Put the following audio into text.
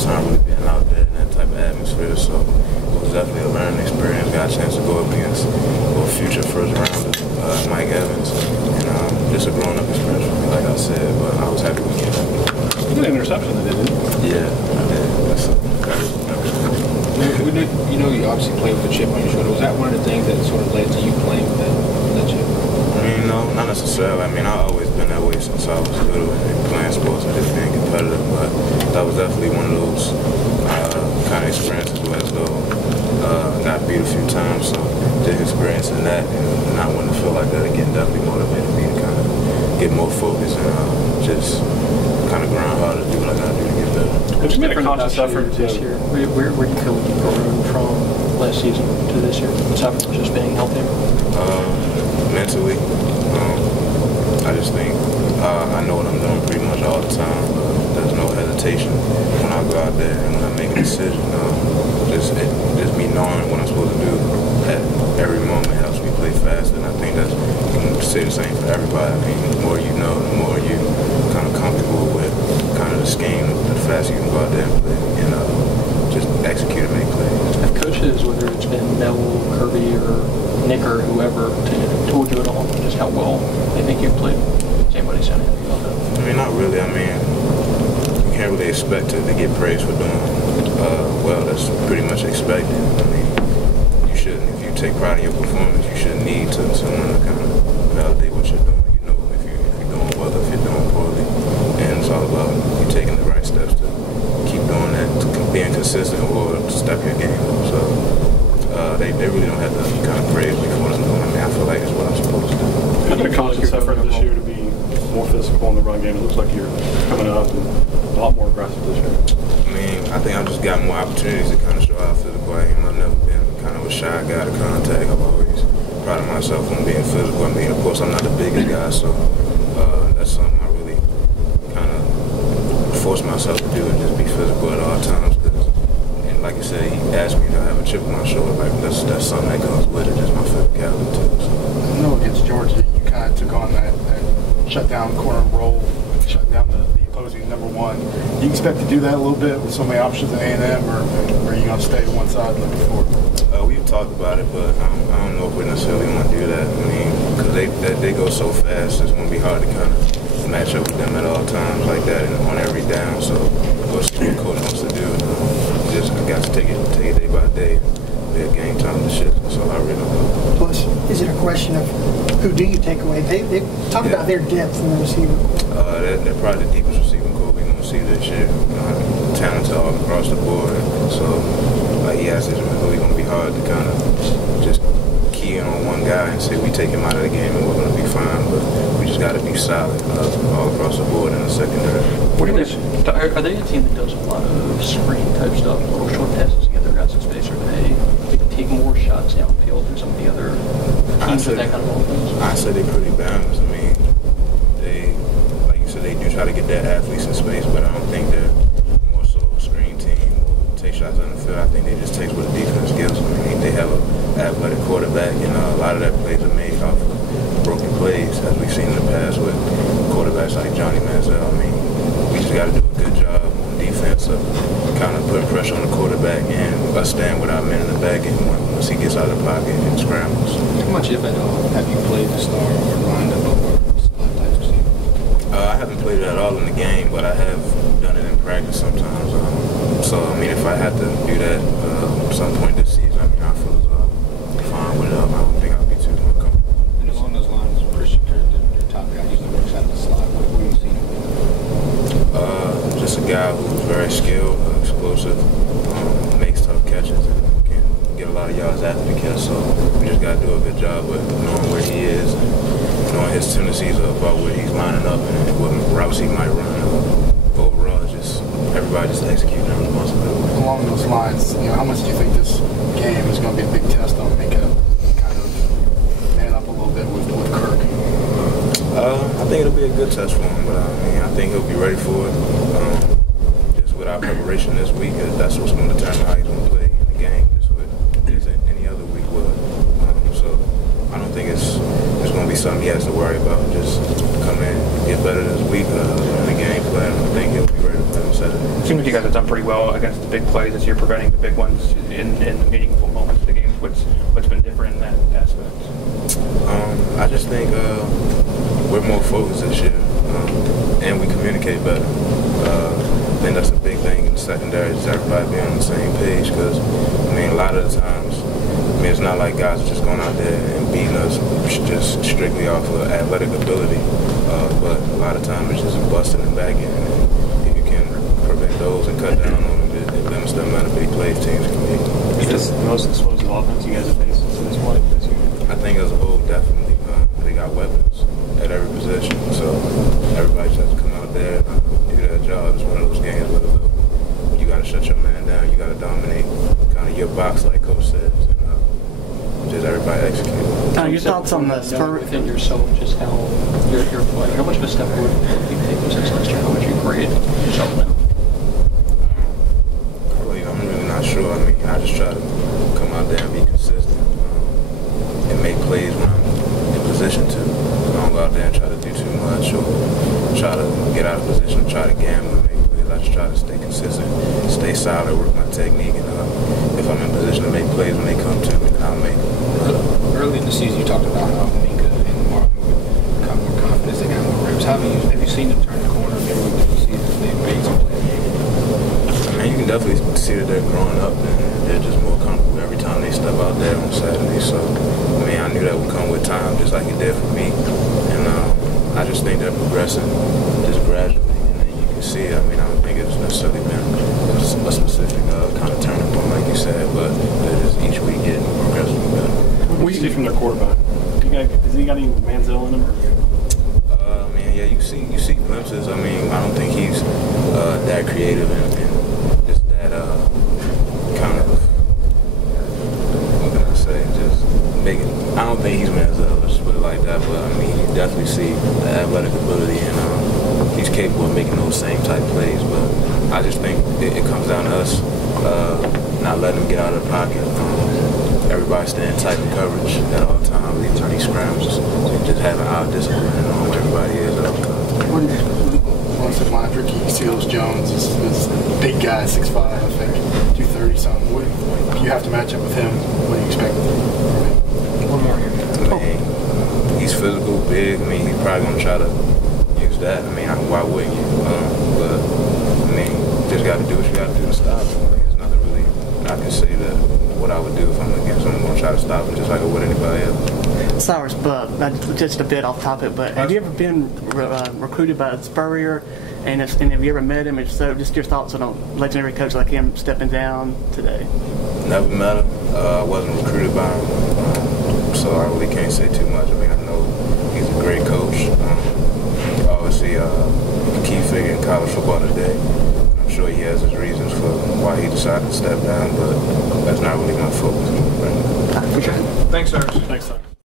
first time really being out there in that type of atmosphere, so it was definitely a learning experience. Got a chance to go up against future first rounder, Mike Evans, and just a grown-up experience for me, like I said, but I was happy with it. You got an interception that did it? Yeah, I did. You know, you obviously played with a chip on your shoulder. Was that one of the things that sort of led to you playing with that chip? I mean, no, not necessarily. I mean, I've always been that way since I was little and playing sports and just being competitive, but that was definitely one of those kind of experiences where as though I got beat a few times, so just experiencing that and not wanting to feel like that again definitely motivated me to kind of get more focused and just kind of grind harder to do what I got to do to get better. What's been a conscious effort this year? Where do you feel like you've grown from last season to this year? Aside from just being healthier? Mentally, I just think I know what I'm doing pretty much all the time. There's no hesitation when I go out there and when I make a decision. Just me knowing what I'm supposed to do at every moment helps me play faster, and I think that's, I can say the same for everybody. I mean, the more you know, the more you kind of comfortable with kind of the scheme, the faster you can go out there and play, and just execute and make plays. Have coaches, whether it's been Neville, Kirby, or Nick, or whoever, told you at all just how well they think you've played? Has anybody said anything about that? I mean, not really. I mean, you can't really expect to get praise for doing well. That's pretty much expected. I mean, you shouldn't. If you take pride in your performance, you shouldn't need someone to kind of validate what you're doing. You know, if you're doing well, if you're doing poorly, and it's all about you taking the right steps to keep doing that, to being consistent, or to step your game up. So they really don't have to kind of praise me for what I'm doing. I mean, I feel like it's what I'm supposed to do. It's been a conscious effort this year to be more physical in the run game. It looks like you're coming up and a lot more aggressive this year. I mean, I think I've just got more opportunities to kind of show how physical I am. I've never been kind of a shy guy to contact. I've always prided myself on being physical. I mean, of course, I'm not the biggest guy, so that's something I really kind of force myself to do and just be physical at all times. And like you said, he asked me to have a chip on my shoulder. Like that's something that comes with it, just my physicality too. So. I know against Georgia, you kind of took on that shutdown corner role, shut down the opposing number one. Do you expect to do that a little bit with so many options at A&M, or are you going to stay one side and look forward? We've talked about it, but I don't know if we necessarily want to do that. I mean, because they go so fast, it's going to be hard to kind of match up with them at all times like that and on every down. So we'll see what coach wants to do. Just got to take it day by day. Be a game time to shift. So I really don't know. Plus, is it a question of who do you take away? They talk about their depth in the receiver. They're probably the deepest receiving core we're going to see this year. Talented all across the board. So he asked us, it's really going to be hard to kind of just key in on one guy and say we take him out of the game and we're going to be fine. But we just got to be solid all across the board in the secondary. Are they a team that does a lot of screen type stuff, little short passes to get their guys in space, or do they take more shots downfield than some of the other teams with that kind of offense? I say they're pretty balanced. I mean, like you said, they do try to get their athletes in space, but I don't think they're more so a screen team or take shots on the field. I think they just take what the defense gives them. I mean, they have an athletic quarterback, and a lot of their plays are made off of broken plays, as we've seen in the past with quarterbacks like Johnny Manziel. I mean, we just got to do a good job on defense of kind of putting pressure on the quarterback and us staying with our men in the back end once he gets out of the pocket and scrambles. How much, if at all, have you played the star or lined up over slot type receiver? I haven't played it at all in the game, but I have done it in practice sometimes. So, I mean, if I had to do that at some point this season, I mean, I feel fine with it. I don't think I'll be too uncomfortable. And along those lines, Christian, your top guy, usually works out of the slot. What do you see? Just a guy who's very skilled, explosive, makes tough catches, and can get a lot of yards after the catch. So we just got to do a good job with knowing where he is and knowing his tendencies about where he's lining up and what routes he might run. Overall, just everybody just executing their responsibility. Along those lines, how much do you think this game is going to be a big test on making kind of man up a little bit with Kirk? I think it'll be a good test for him, but I think he'll be ready for it. Just with our preparation this week, that's what's going to determine how he's going to play in the game. Just with any other week would. So I don't think it's going to be something he has to worry about. Just come in, get better this week in the game plan. I think he'll be ready to play. Saturday. It seems like you guys have done pretty well against the big plays as you're preventing the big ones in the meaningful moments of the games. What's been different in that aspect? I just think we're more focused this year, and we communicate better. I think that's a big thing in the secondary, is everybody being on the same page, because, I mean, a lot of the times, I mean, it's not like guys are just going out there and beating us just strictly off of athletic ability, but a lot of times it's just busting them back in, and if you can prevent those and cut down on them, it limits the amount of big plays teams can make. Is this the most explosive offense you guys have faced to this point this year? I think as a whole, definitely. They got weapons at every position, so everybody just has to come out there and do their job. It's one of those games where you got to shut your man down, you got to dominate kind of your box, like Coach says, and just everybody execute. Your thoughts on the Spurs? Within yourself, just how you're playing. How much of a step forward have you taken since last year? How much you grade yourself now? I'm really not sure. I mean, I just try to come out there and be consistent and make plays when I'm in position to. I don't go out there and try to do too much or try to get out of position, try to gamble and make plays. I just try to stay consistent, stay solid, work my technique, and if I'm in position to make plays when they come to me, then I'll make them. Early in the season, you talked about how Minka and Martin would become more confident, they got more reps. Have you seen them turn the corner? Maybe with the season they've made some plays? I mean, you can definitely see that they're growing up and they're just more comfortable every time they step out there on Saturday. So, I mean, I knew that would come with time, just like it did for me. And I just think they're progressing just gradually. And then you can see, I mean, I don't think it's necessarily been a specific kind of turning point, like you said, but they're just each week getting progressively better. What do you see from their quarterback? Has he got any Manziel in him? I mean, yeah, you see glimpses. I mean, I don't think he's that creative and just that kind of, what can I say, just making. I don't think he's Manziel, let's put it like that. But I mean, you definitely see the athletic ability, and he's capable of making those same type plays. But I just think it comes down to us not letting him get out of the pocket. Everybody staying tight in coverage at all times, even on these scrambles. So just having our discipline and knowing where everybody is at all times. Once in my rookie, Cyrus Jones is a big guy, 6'5", I think, 230 something. If you have to match up with him, what do you expect from him? One more here. I mean, he's physical, big. I mean, he's probably going to try to use that. I mean, why wouldn't you? But, I mean, just got to do what you got to do to stop him. Like, there's nothing really I can say that what I would do if I'm against him. I'm going to try to stop him just like I would anybody else. Cyrus, just a bit off topic, but have you ever been recruited by Spurrier? And have you ever met him? If so, just your thoughts on a legendary coach like him stepping down today. Never met him. I wasn't recruited by him, so I really can't say too much. I mean, I know he's a great coach. Obviously, a key figure in college football today. I'm sure he has his reasons for why he decided to step down, but that's not really my focus right now. Thanks, sir. Thanks, sir.